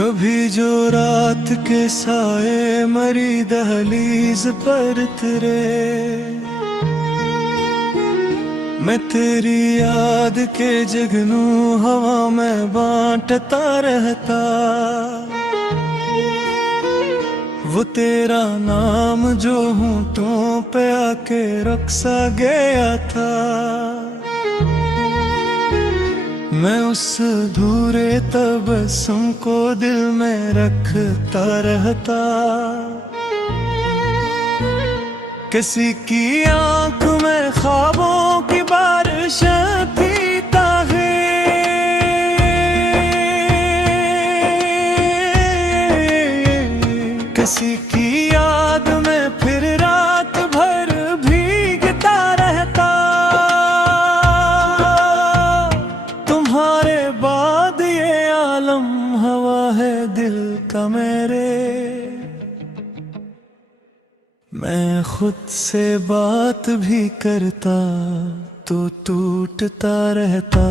कभी जो रात के साए मरी दहलीज पर तेरे, मैं तेरी याद के जगनू हवा में बांटता रहता। वो तेरा नाम जो होंठों पे आके रक्सा गया था, मैं उस अधूरे तबस्सुम को दिल में रखता रहता। किसी की आंख में ख्वाबों की बारिश थी ताहे, किसी की याद में फिर रात भर भीगता रहता। तुम्हारे बाद ये आलम हवा है दिल का मेरे, मैं खुद से बात भी करता तो टूटता रहता।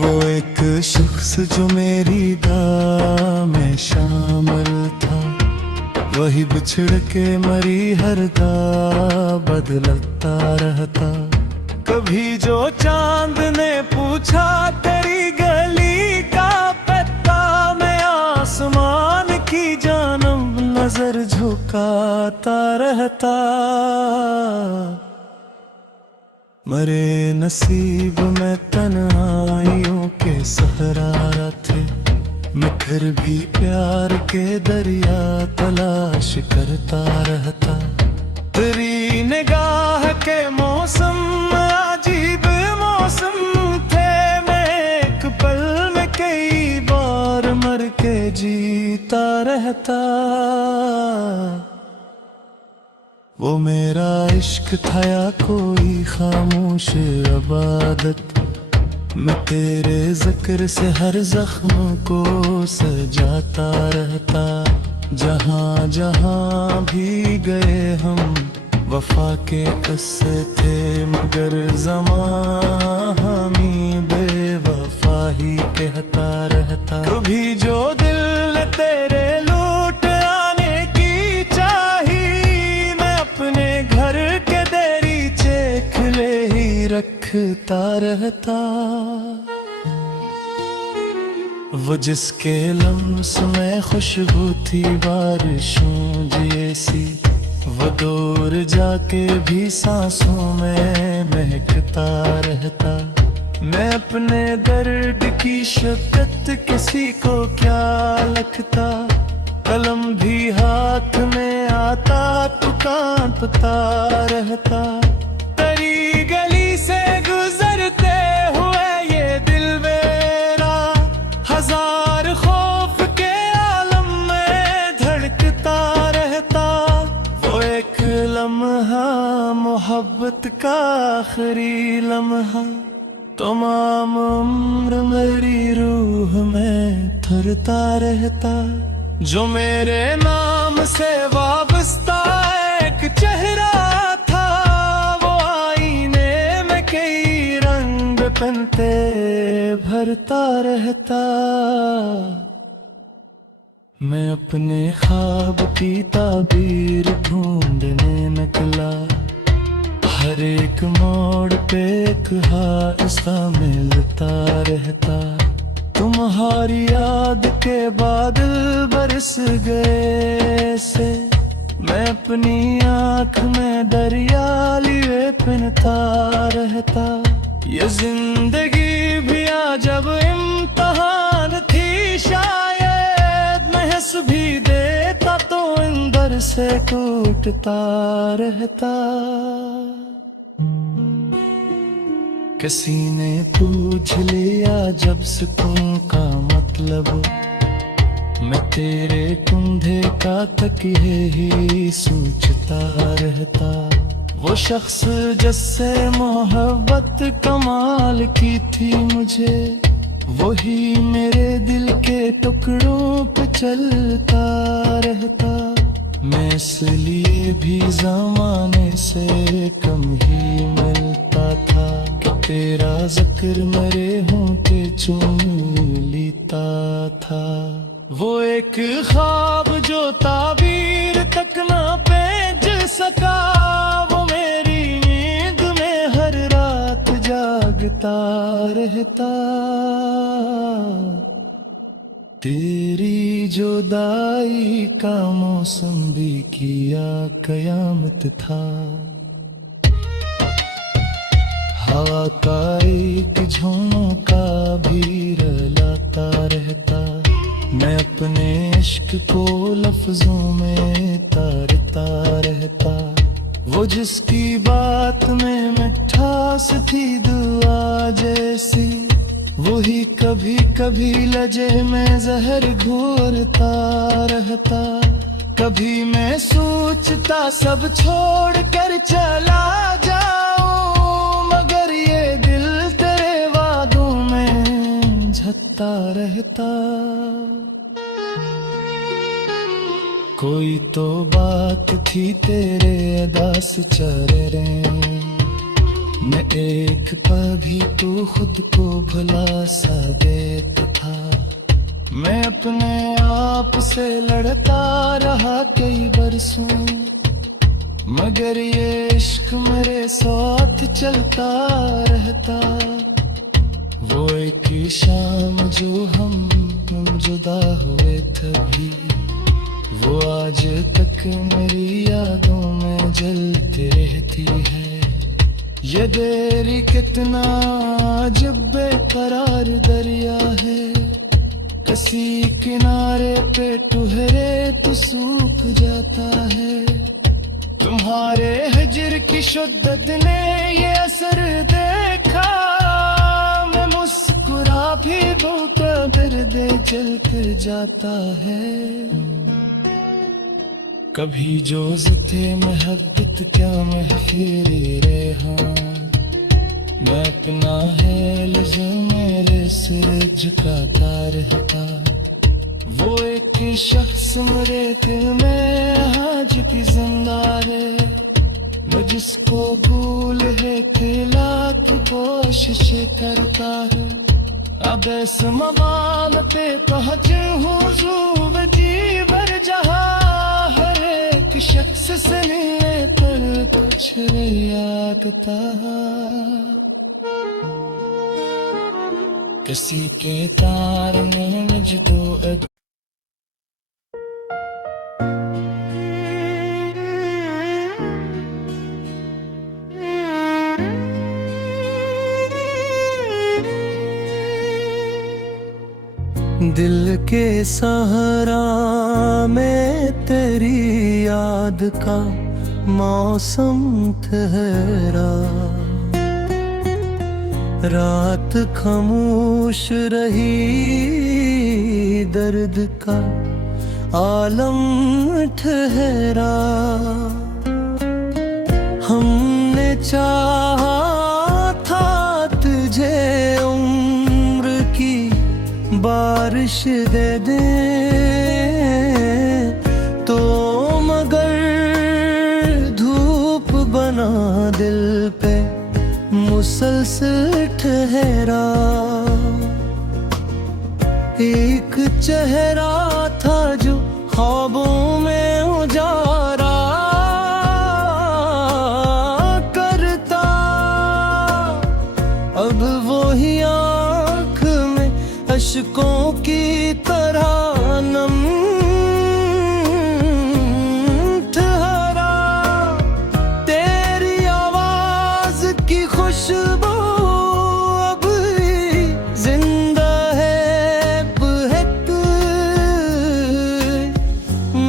वो एक शख्स जो मेरी दा में शामिल था, वही बिछड़ के मरी हर दा बदलता रहता। कभी जो चांद ने पूछा तेरी गली का पता, मैं आसमान की जानब नजर झुकाता रहता। मरे नसीब में तन्हाइयों के सहरा थे, मैं फिर भी प्यार के दरिया तलाश करता रहता। तेरी निगाह के मौसम अजीब मौसम थे, मैं एक पल में कई बार मर के जीता रहता। वो मेरा इश्क था या कोई खामोश इबादत, मैं तेरे जिक्र से हर जख्म को सजाता रहता। जहाँ जहाँ भी गए हम वफा के किस्से थे, मगर ज़मां हमी बेवफा ही कहता रहता। कभी जो दिल तेरे लूट आने की चाही, मैं अपने घर के दरीचे खुले ही रखता रहता। वो जिसके लम्स में खुशबू थी बारिशों जैसी, वो दूर जाके भी सांसों में महकता रहता। मैं अपने दर्द की शक्कत किसी को क्या लगता, कलम भी हाथ में आता तो कांपता रहता। तेरी गली से गुजरते हुए ये दिल मेरा हजार खौफ के आलम में धड़कता रहता। वो एक लम्हा मोहब्बत का आखिरी लम्हा, तमाम उम्र मेरी रूह में थरता रहता। जो मेरे नाम से वाबस्ता एक चेहरा था, वो आईने में कई रंग पनते भरता रहता। मैं अपने ख्वाब की ताबीर ढूंढने निकला, हर एक मोड़ पे एक हादसा मिलता रहता। तुम्हारी याद के बादल बरस गए से, मैं अपनी आँख में दरिया लिए पिनता रहता। ये जिंदगी भी जब इम्तहान थी, शायद मैं हंस भी देता तो अंदर से टूटता रहता। किसी ने पूछ लिया जब सुकून का मतलब, मैं तेरे कुंधे का तकिए ही सोचता रहता। वो शख्स जिससे मोहब्बत कमाल की थी मुझे, वही मेरे दिल के टुकड़ों पे चलता रहता। मैं इसलिए भी ज़माने से कम ही मिलता था कि तेरा जिक्र मेरे होंठे चूम लेता था। वो एक ख्वाब जो ताबीर तक ना पेज सका, वो मेरी नींद में हर रात जागता रहता। तेरी जुदाई का मौसम भी किया कयामत था। हवा का एक झोंका भी रुलाता रहता। मैं अपने इश्क को लफ्जों में तारता रहता। वो जिसकी बात में मिठास थी दुआ जैसी, वही कभी कभी लजे में जहर घोरता रहता। कभी मैं सोचता सब छोड़ कर चला जाऊं, मगर ये दिल तेरे वादों में झत्ता रहता। कोई तो बात थी तेरे अदा से चेहरे मैं एक पल भी तो खुद को भुला सा देता था। मैं अपने आप से लड़ता रहा कई बरसों, मगर ये इश्क मेरे साथ चलता रहता। वो एक शाम जो हम जुदा हुए तभी, वो आज तक मेरी यादों में जलती रहती है। ये देरी कितना अजब बेकरार दरिया है, किसी किनारे पे ठहरे तो सूख जाता है। तुम्हारे हिजर की शिद्दत ने ये असर देखा, मैं मुस्कुरा भी दूं तो दर्द जल कर जाता है। कभी जो ज़िते मोहब्बत क्या महफिरे रेहां, मैं अपना है लज़ मेरे सिर झुकाता रहता। वो एक शख्स मेरे दिल में आज भी जिंदा है, मैं जिसको भूल है खिला की कोशिश करता है। अब इस मकाम पे पहुँचे हूँ ज़ूब जी भर जहाँ, हर एक शख्स से मिलने पर कुछ याद आता। किसी के तार में मुझको दिल के सहारा में तेरी याद का मौसम ठहरा। रात खामोश रही, दर्द का आलम ठहरा। हमने चाहा था तुझे उम्र की बारिश दे दे तो, मगर धूप बना दिल पे मुसलसल ठहरा। एक चेहरा था जो ख्वाबों में उजारा करता, अब वही आँख में अश्कों की तरह नम ठहरा। तेरी आवाज की खुशबू अब जिंदा है बहक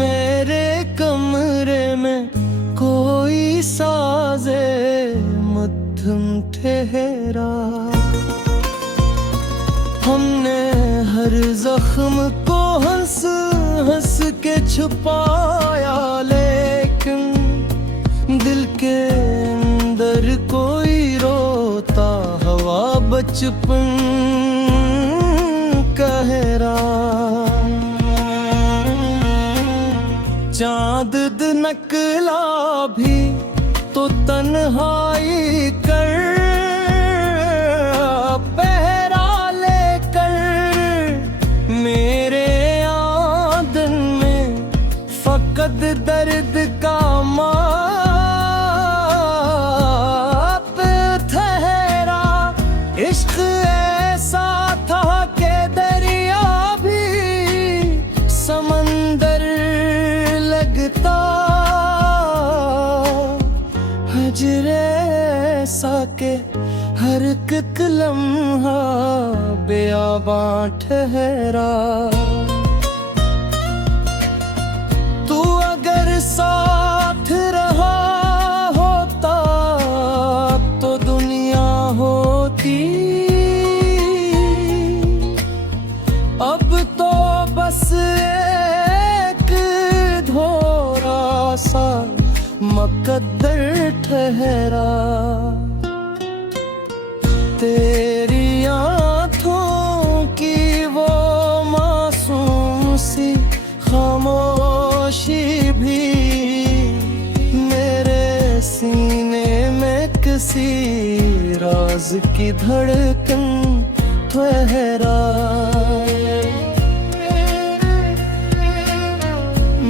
मेरे कमरे में, कोई साज़े मध्यम ठहरा। हमने हर जख्म को हंस हंस के छुपाया, लेकिन दिल के अंदर कोई रोता हवा बचपन कह रहा। चाँद नकला भी तो तन्हाई कर एक एक लम्हा बेआबां ठहरा। तू अगर साथ रहा होता तो दुनिया होती। अब तो बस एक धोरा सा मुकद्दर ठहरा। तेरी आँखों की वो मासूम सी खामोशी भी मेरे सीने में किसी राज की धड़कन ठहरा।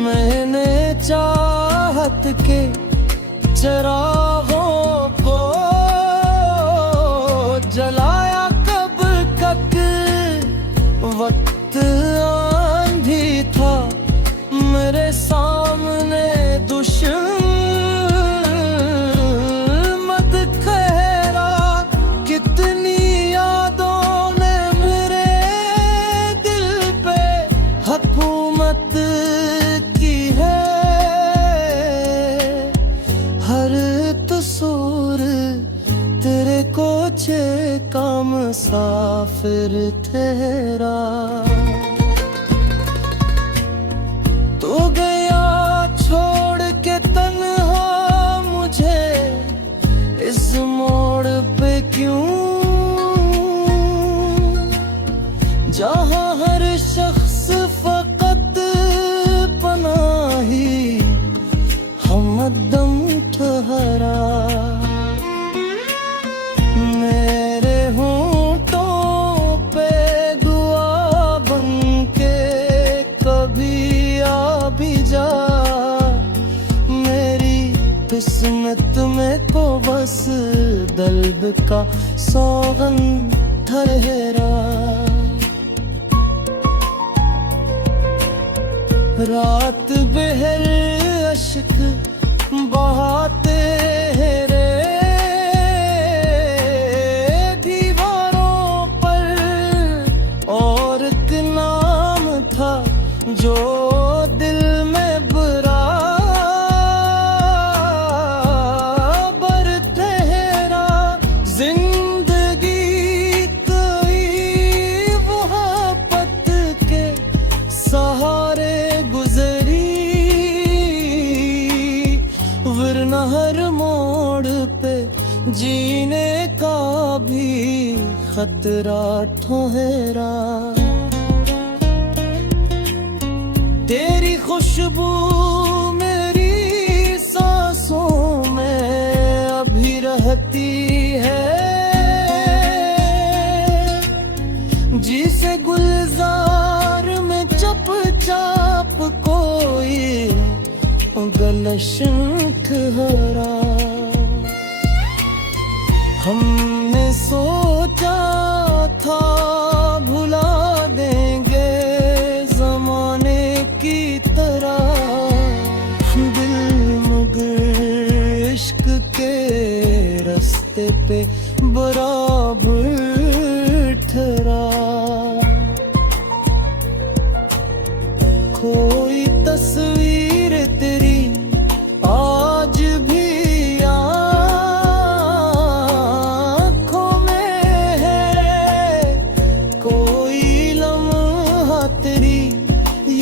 मैंने चाहत के चिरागों को जलाया कब तक, वक्त आंधी था मेरे सामने दुश्मन खहरा। कितनी यादों ने मेरे दिल पे हुकूमत की है। हर कसूर तेरे कोचे का मुसाफिर ठहरा। तू गया छोड़ के तन्हा मुझे इस मोड़ पे क्यों, जहाँ हर शख्स फकत पनाही हमदम ठहरा। मेरे होंठों पे दुआ बनके कभी आ भी जा। मेरी किस्मत में तो बस दर्द का सौगन ठहरा। रात बहर अश्क बहाते रे दीवारों पर, और एक नाम था जो दिल में बराबर ठहरा। जिंदगी कोई मोहब्बत के सहारे गुजरी, वरना हर मोड़ पे जीने का भी खतरा ठहरा। तेरी खुशबू मेरी सांसों में अभी रहती है, जिसे गुलजार में चुपचाप कोई गलशन ठहरा। हमने सोचा था भुला देंगे जमाने की तरह, दिल मगर इश्क के रास्ते पे बराबर ठहरा। कोई तस्वीर तेरी आज भी आँखों में है, कोई लम्हा तेरी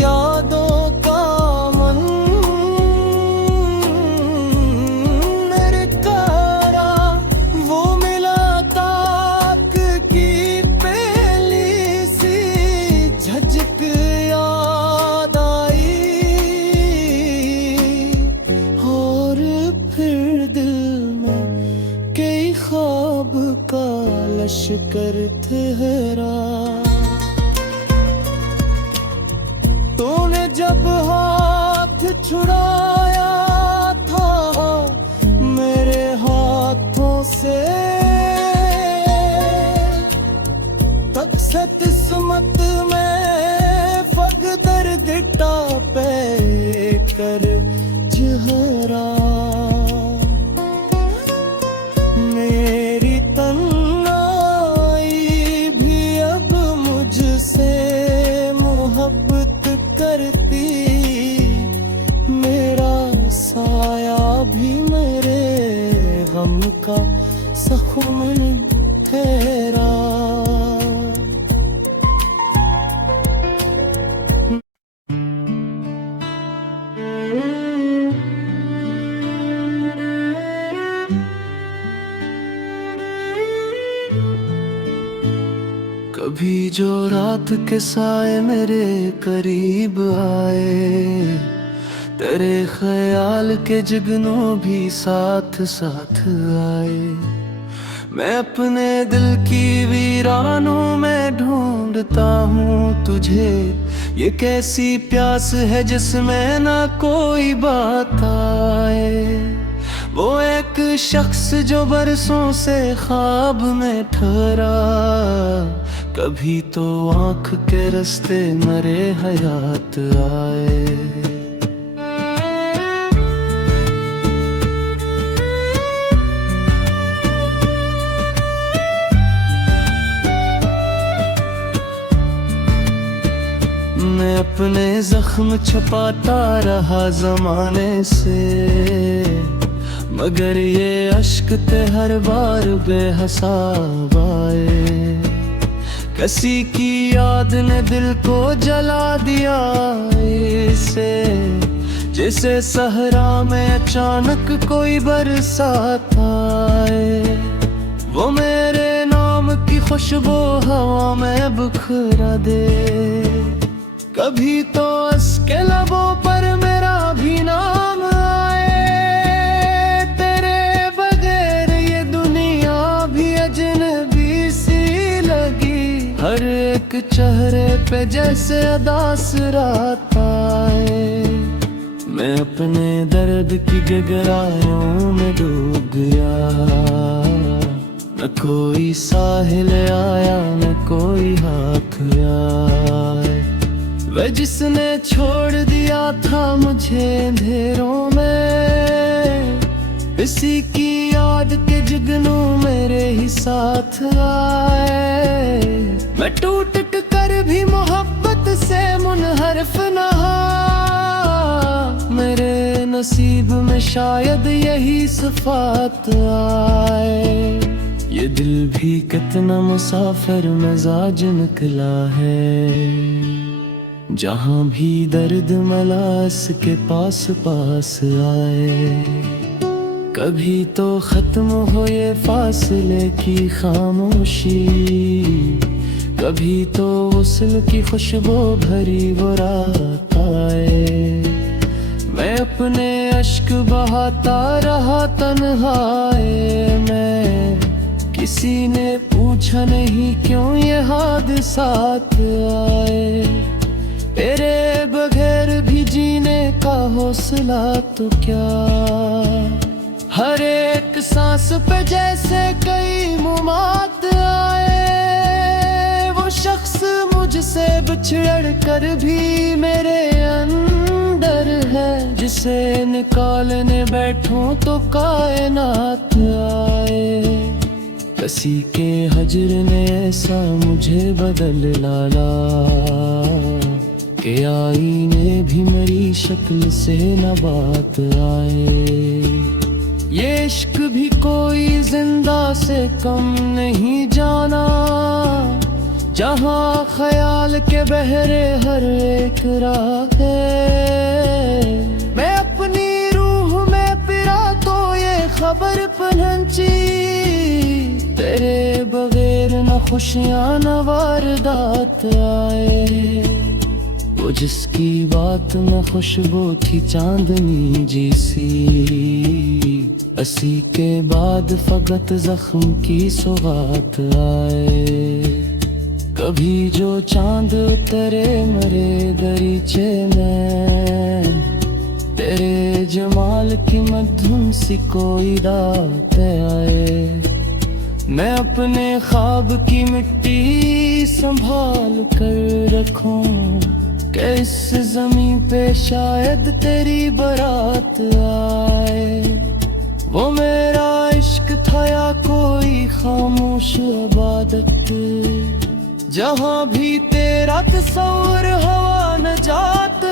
यादों का मन मेरे करा। वो मिला ताक की पहली सी झझक याद आई, और फिर दिल में कई ख्वाब का लश्कर ठहरा। तूने जब हाथ छुड़ाया था मेरे हाथों से, तब से किस्मत में फग दर्द टापे कर जहरा। मेरी तन्हाई करती, मेरा साया भी मेरे गम का जख्म ठहरा। कभी जो रात के साए मेरे करीब आए, तेरे ख्याल के जुगनू भी साथ साथ आए। मैं अपने दिल की वीरानों में ढूंढता हूँ तुझे, ये कैसी प्यास है जिसमें ना कोई बात आए। वो एक शख्स जो बरसों से ख्वाब में ठहरा, कभी तो आँख के रास्ते मरे हयात आए। मैं अपने जख्म छुपाता रहा जमाने से, मगर ये अश्क ते हर बार बेहिसाब आए। किसी की याद ने दिल को जला दिया इसे, जैसे सहरा में अचानक कोई बरसात आए। वो मेरे नाम की खुशबू हवा में बिखरा दे, कभी तो उसके लबों पर मेरा भी नाम आए। तेरे बगैर ये दुनिया भी अजनबी सी लगी, हर एक चेहरे पे जैसे उदास रात आए। मैं अपने दर्द की गहराइयों में डूब गया, न कोई साहिल आया न कोई हाथ आए। वह जिसने छोड़ दिया था मुझे अंधेरों में, इसी की याद के जुगनू मेरे ही साथ आए। मैं टूट कर भी मोहब्बत से मुनहरफ न मेरे नसीब में शायद यही सिफात आए। ये दिल भी कितना मुसाफिर मिजाज निकला है, जहाँ भी दर्द मलास के पास पास आए। कभी तो खत्म हो ये फासले की खामोशी, कभी तो वस्ल की खुशबू भरी वो रात आए। मैं अपने अश्क बहाता रहा तन्हाए में, किसी ने पूछा नहीं क्यों ये हादसात आए। तेरे बगैर भी जीने का हौसला तो क्या, हर एक सांस पे जैसे कई मुमात आए। वो शख्स मुझसे बिछड़ कर भी मेरे अंदर है, जिसे निकालने बैठूं तो कायनात आए। किसी के हजर ने ऐसा मुझे बदल डाला कि आईने भी मेरी शक्ल से न बात आए। ये इश्क भी कोई जिंदा से कम नहीं जाना, जहाँ ख्याल के बहरे हर एक राह है। मैं अपनी रूह में पिरा तो ये खबर पहुंची, तेरे बगैर न खुशियाँ न वारदात आए। वो जिसकी बात में खुशबू थी चांदनी जैसी, असी के बाद फकत जख्म की सौगात आए। कभी जो चांद उतरे मरे दरीचे में, तेरे जमाल की मधुम सी कोई रात आए। मैं अपने ख्वाब की मिट्टी संभाल कर रखूं, कि इस ज़मीं पे शायद तेरी बारात आए। वो मेरा इश्क था या कोई खामोश इबादत, जहाँ भी तेरा तस्वर हवा न जात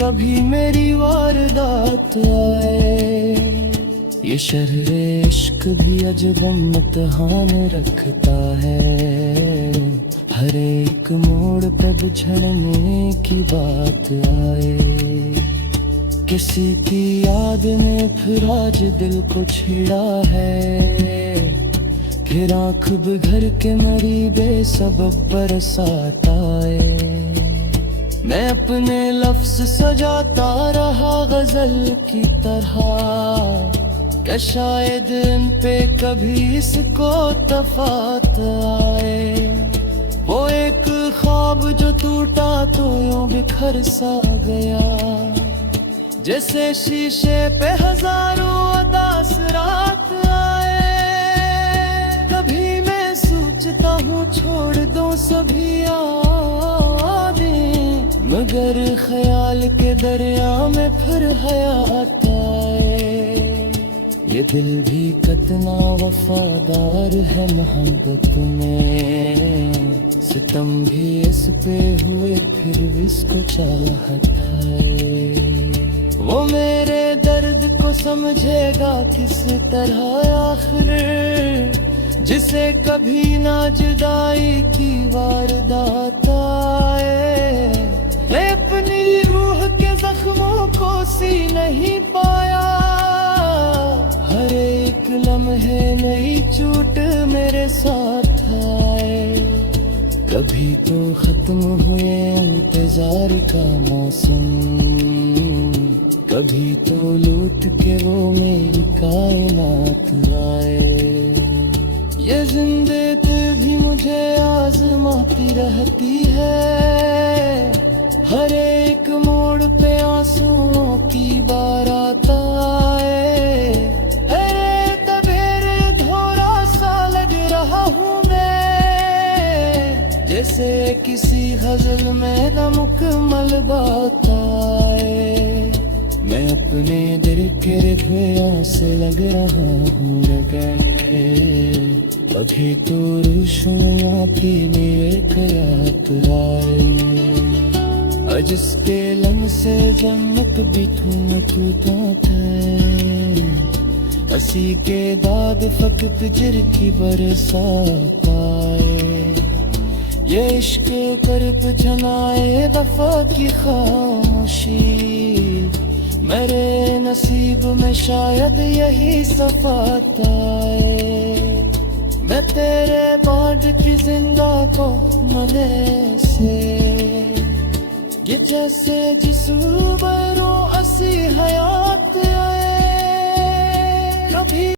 कभी मेरी वारदात आए। ये शर्रे इश्क भी अजब इम्तिहान रखता है, हर एक मोड़ पे बुझने की बात आए। किसी की याद ने फिर आज दिल को छेड़ा है, फिर आँख बिघर के मरी बेसबब बरसात आए। मैं अपने लफ्ज सजाता रहा गजल की तरह, क्या शायद इन पे कभी इसको तफात आए। वो एक ख्वाब जो टूटा तो यूं बिखर सा गया, जैसे शीशे पे हजारों उदास रात आए। कभी मैं सोचता हूँ छोड़ दो सभी यादें, मगर ख्याल के दरिया में फिर हयात आए। ये दिल भी कितना वफादार है मोहब्बत में, सितम भी इस पे हुए फिर भी इसको चाहत है। वो मेरे दर्द को समझेगा किस तरह आखिर, जिसे कभी ना जुदाई की वारदात आए। मैं अपनी रूह के जख्मों को सी नहीं पाया, हर एक लम्हे नई चोट मेरे साथ आए। कभी तो खत्म हुए इंतजार का मौसम, कभी तो लूट के वो मेरी कायनात आए। ये जिंदगी भी मुझे आजमाती रहती है, हर एक मोड़ पे आंसुओं की बारात आए। अरे तबेरे धोरा सा लग रहा हूँ मैं, जैसे किसी गजल में न मुकम्मल बात आए। मैं अपने दिल के रिश्तों से लग रहा हूँ अभी तो रुशुआ की नेक याद आए। जिसके लम से जन्नत भी टूटा था, हंसी के बाद फकत जिर की बरसात आए। ये इश्क कर्ब जनाए दफा की खामोशी, मेरे नसीब में शायद यही सफात आए। मैं तेरे बाद की जिंदा को मने से, ये जैसे जिस्म बरों असी हयात आए। कभी